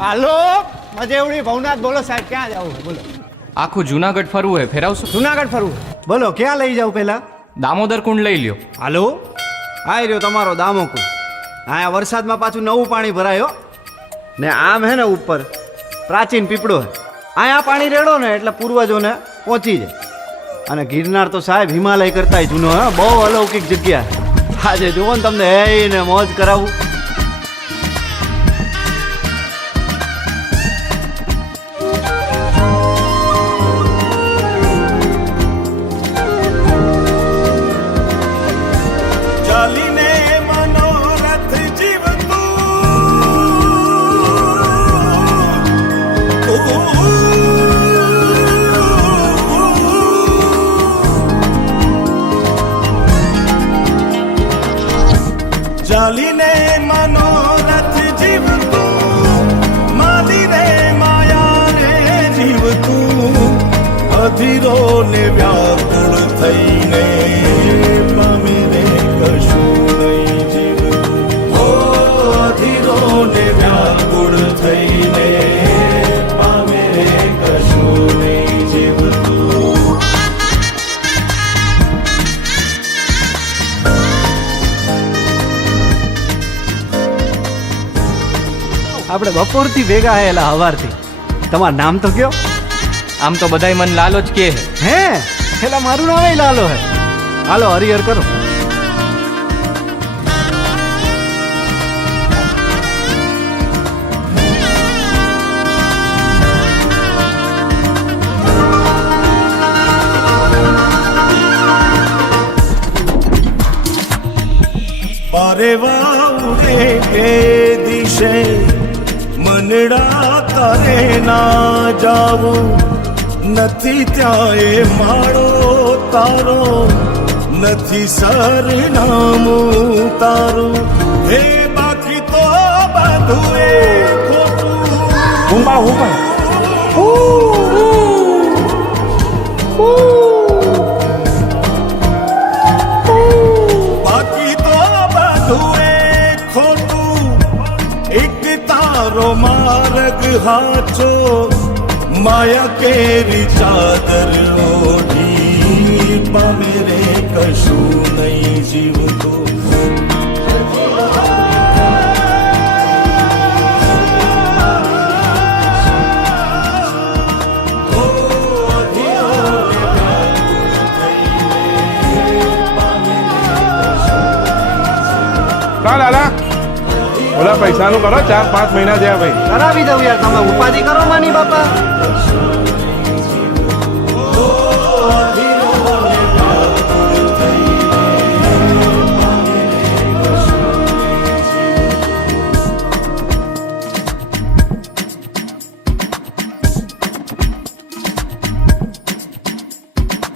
હાલો મજેવડી ભવનાથ બોલો સાહેબ, ક્યાં જાવ બોલો? આખું જુનાગઢ ફરવું હે, ફેરાવશો? જુનાગઢ ફરવું બોલો, ક્યાં લઈ જાવ પહેલા? દામોદર કુંડ લઈ લ્યો. હાલો આ રહ્યો તમારો દામોકુંડ. અહીંયા વરસાદમાં પાછું નવું પાણી ભરાયો ને આમ હે ને ઉપર પ્રાચીન પીપળો હે. અહીંયા પાણી રેડો ને એટલે પૂર્વજોને પહોંચી જાય. અને ગિરનાર તો સાહેબ હિમાલય કરતાંય જૂનો હે, બહુ અલૌકિક જગ્યા. આજે જુઓ ને તમને હે ને મોજ કરાવું. ચાલીને મનોરથ જીવતું, માલીને માયા રે જીવતું, અધીરો ને વ્યાકુળ થઈને પામે રે કશું નહીં જીવતું. ઓ અધીરો ને વ્યાકુળ થઈને પામે રે કશું નહીં જીવતું. આપણે બપોરથી ભેગા આયેલા હવારથી. તમારું નામ તો કયો? આમ તો બધાય મન લાલો જ કે હે પેલા મારું નામ લાલો હે. હાલો હરિહર કરો. પારેવા ઉડે કે દિશે મનડા તારે ના જાવું, નથી ત્યાં એ માળો તારો, નથી સરનામું તારું. હે બાકી તો બધું એ ખોટું. બાકી તો બધું એ ખોટું, એક તારો માર્ગ હાચો, માયા કેરી ચાદર ઓઢી પામે રે કશું નહીં જીવતું. લાલા ઓલા પૈસાનું કરો, 4-5 મહિના થયા ભાઈ. કરાવી દઉં યાર, તમે ઉપાધિ કરો માની બાપા.